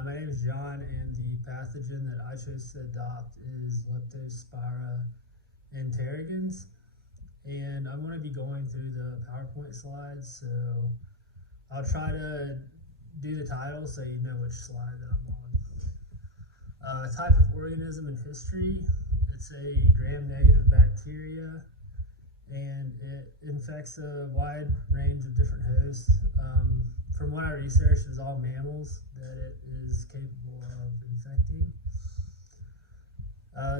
My name is John, and the pathogen that I chose to adopt is Leptospira interrogans. And I'm going to be going through the PowerPoint slides, so I'll try to do the title so you know which slide that I'm on. Type of organism in history. It's a gram-negative bacteria, and it infects a wide range of different hosts. From what I researched, it's all mammals that it is capable of infecting.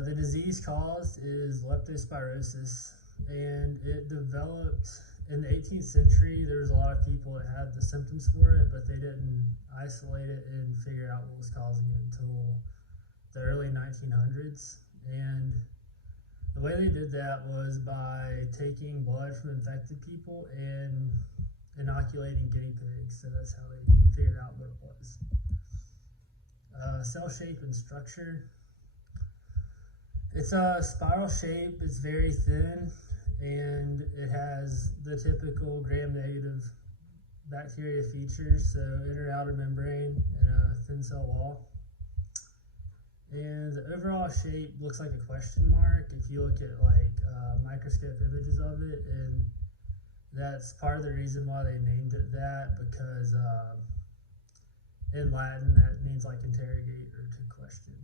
The disease caused is leptospirosis, and it developed in the 18th century. There was a lot of people that had the symptoms for it, but they didn't isolate it and figure out what was causing it until the early 1900s. And the way they did that was by taking blood from infected people and inoculating guinea pigs. So that's how they figured out what it was. Cell shape and structure. It's a spiral shape. It's very thin, and it has the typical gram-negative bacteria features, so inner outer membrane and a thin cell wall. And the overall shape looks like a question mark if you look at microscope images of it, and that's part of the reason why they named it that, because in Latin that means like interrogate or to question.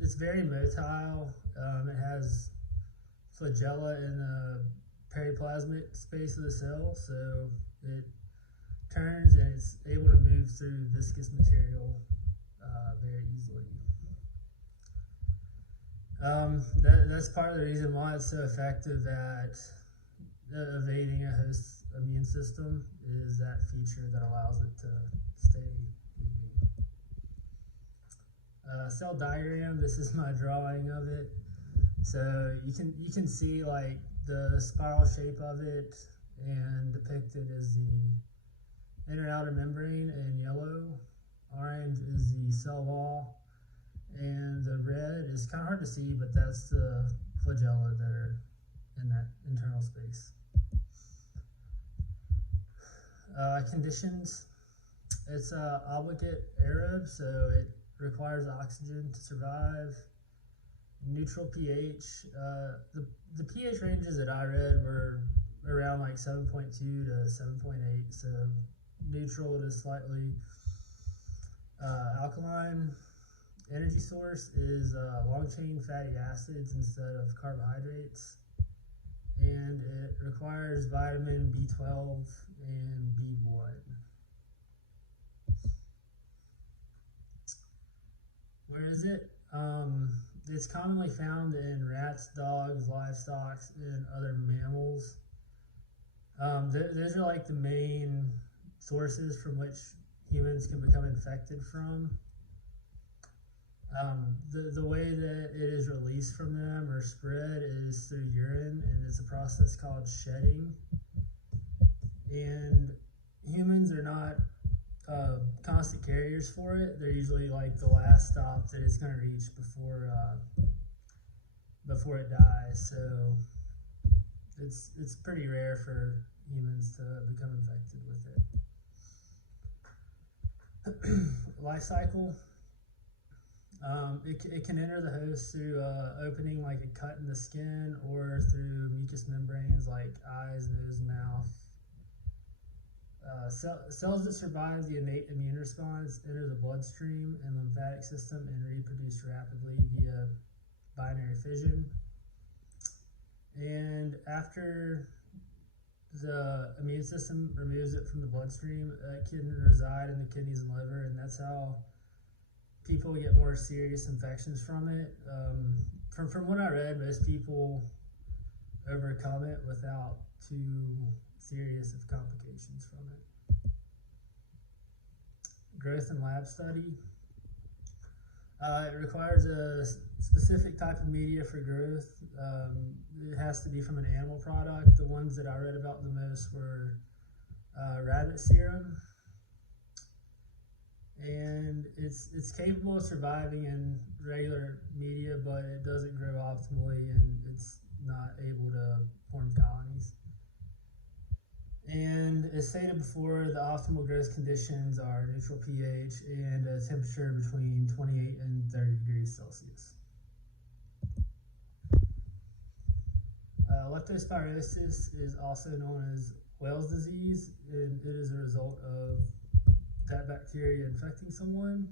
It's very motile. It has flagella in the periplasmic space of the cell, so it turns and it's able to move through viscous material very easily. That's part of the reason why it's so effective at evading a host's immune system, is that feature that allows it to stay moving. Cell diagram. This is my drawing of it. So you can see like the spiral shape of it, and depicted is the inner outer membrane in yellow. Orange is the cell wall, and the red is kind of hard to see, but that's the flagella that are in that internal space. Conditions. It's obligate aerobe, so it requires oxygen to survive. Neutral pH. The pH ranges that I read were around like 7.2 to 7.8, so neutral to slightly alkaline. Energy source is long-chain fatty acids instead of carbohydrates, and it requires vitamin B12 and B1. Where is it? It's commonly found in rats, dogs, livestock, and other mammals. Those are like the main sources from which humans can become infected from. The way that it is released from them or spread is through urine, and it's a process called shedding. And humans are not constant carriers for it. They're usually like the last stop that it's going to reach before it dies. So it's pretty rare for humans to become infected with it. Life cycle. It can enter the host through opening like a cut in the skin, or through mucous membranes like eyes, nose, mouth. Cells that survive the innate immune response enter the bloodstream and lymphatic system and reproduce rapidly via binary fission. And after the immune system removes it from the bloodstream, it can reside in the kidneys and liver, and that's how people get more serious infections from it. From what I read, most people overcome it without too serious of complications from it. Growth and lab study. It requires a specific type of media for growth. It has to be from an animal product. The ones that I read about the most were rabbit serum. And it's capable of surviving in regular media, but it doesn't grow optimally, and it's not able to form colonies. And as stated before, the optimal growth conditions are neutral pH and a temperature between 28 and 30 degrees Celsius. Leptospirosis is also known as Wales disease, and it is a result of that bacteria infecting someone.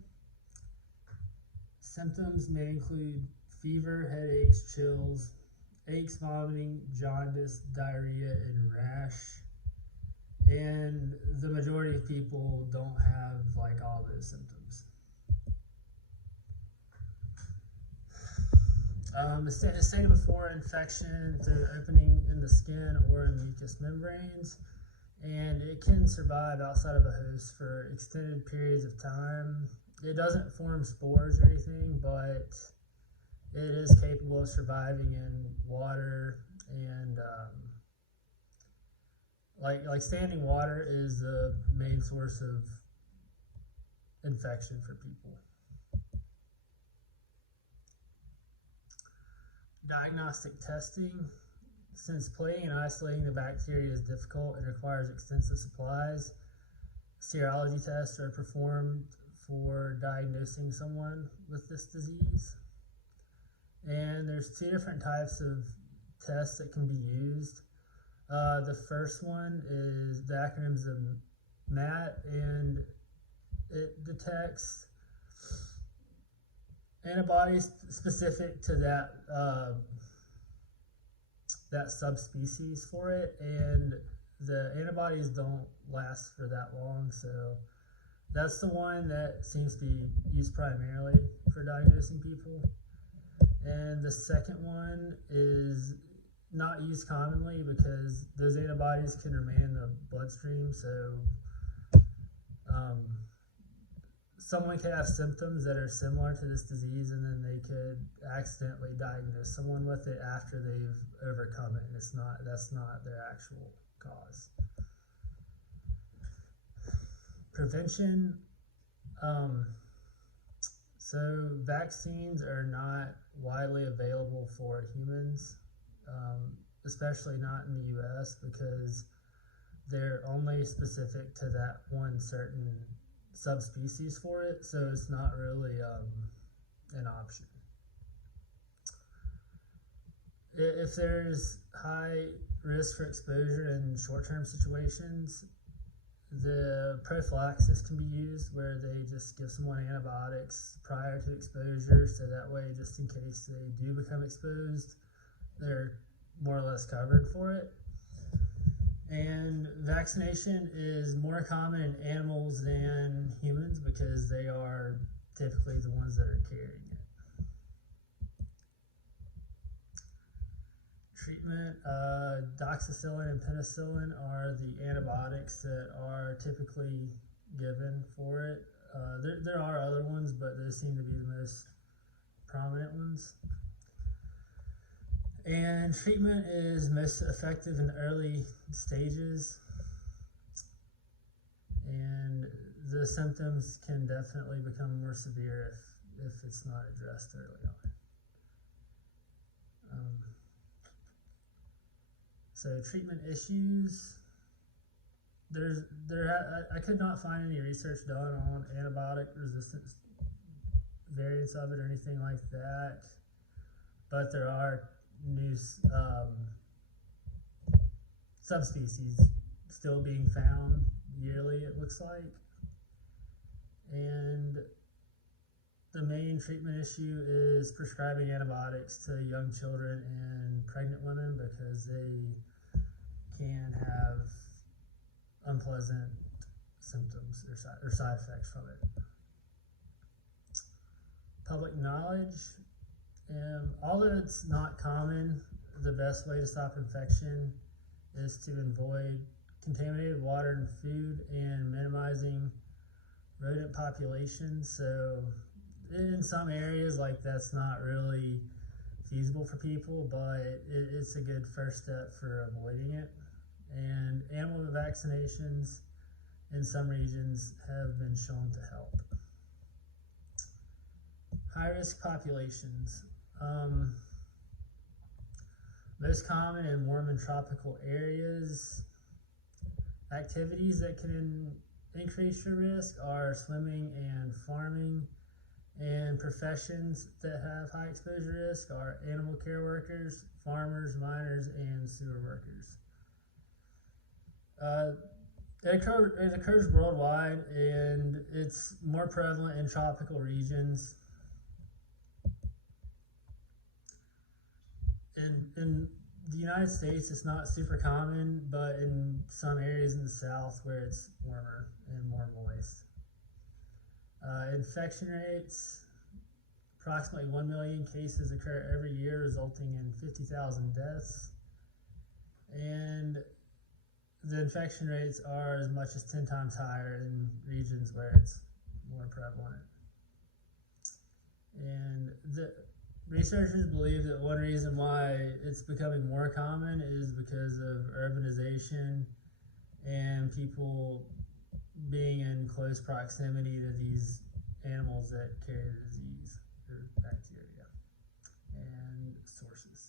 Symptoms may include fever, headaches, chills, aches, vomiting, jaundice, diarrhea, and rash. And the majority of people don't have like all those symptoms. As stated before, infection through opening in the skin or in mucous membranes, and it can survive outside of a host for extended periods of time. It doesn't form spores or anything, but it is capable of surviving in water, and like standing water is the main source of infection for people. Diagnostic testing. Since plating and isolating the bacteria is difficult and requires extensive supplies, serology tests are performed for diagnosing someone with this disease. And there's two different types of tests that can be used. The first one is the acronyms of MAT, and it detects antibodies specific to that subspecies for it, and the antibodies don't last for that long, so that's the one that seems to be used primarily for diagnosing people. And the second one is not used commonly because those antibodies can remain in the bloodstream, so someone could have symptoms that are similar to this disease, and then they could accidentally diagnose someone with it after they've overcome it, and that's not their actual cause. Prevention. So vaccines are not widely available for humans, especially not in the US, because they're only specific to that one certain subspecies for it, so it's not really an option. If there's high risk for exposure in short-term situations, the prophylaxis can be used where they just give someone antibiotics prior to exposure, so that way, just in case they do become exposed, they're more or less covered for it. And vaccination is more common in animals than humans because they are typically the ones that are carrying it. Treatment. Doxycycline and penicillin are the antibiotics that are typically given for it. There are other ones, but those seem to be the most prominent ones. And treatment is most effective in the early stages, and the symptoms can definitely become more severe if it's not addressed early on. So treatment issues. I could not find any research done on antibiotic resistance variants of it or anything like that, but there are new subspecies still being found yearly, it looks like. And the main treatment issue is prescribing antibiotics to young children and pregnant women because they can have unpleasant symptoms or side effects from it. Public knowledge. Although it's not common, the best way to stop infection is to avoid contaminated water and food and minimizing rodent populations. So in some areas, like, that's not really feasible for people, but it's a good first step for avoiding it. And animal vaccinations in some regions have been shown to help. High-risk populations. Most common in warm and tropical areas. activities that can increase your risk are swimming and farming, and professions that have high exposure risk are animal care workers, farmers, miners, and sewer workers. It occurs worldwide, and it's more prevalent in tropical regions. In the United States, it's not super common, but in some areas in the South where it's warmer and more moist. Infection rates, approximately 1 million cases occur every year, resulting in 50,000 deaths. And the infection rates are as much as 10 times higher in regions where it's more prevalent. And the researchers believe that one reason why it's becoming more common is because of urbanization and people being in close proximity to these animals that carry the disease or bacteria. And sources.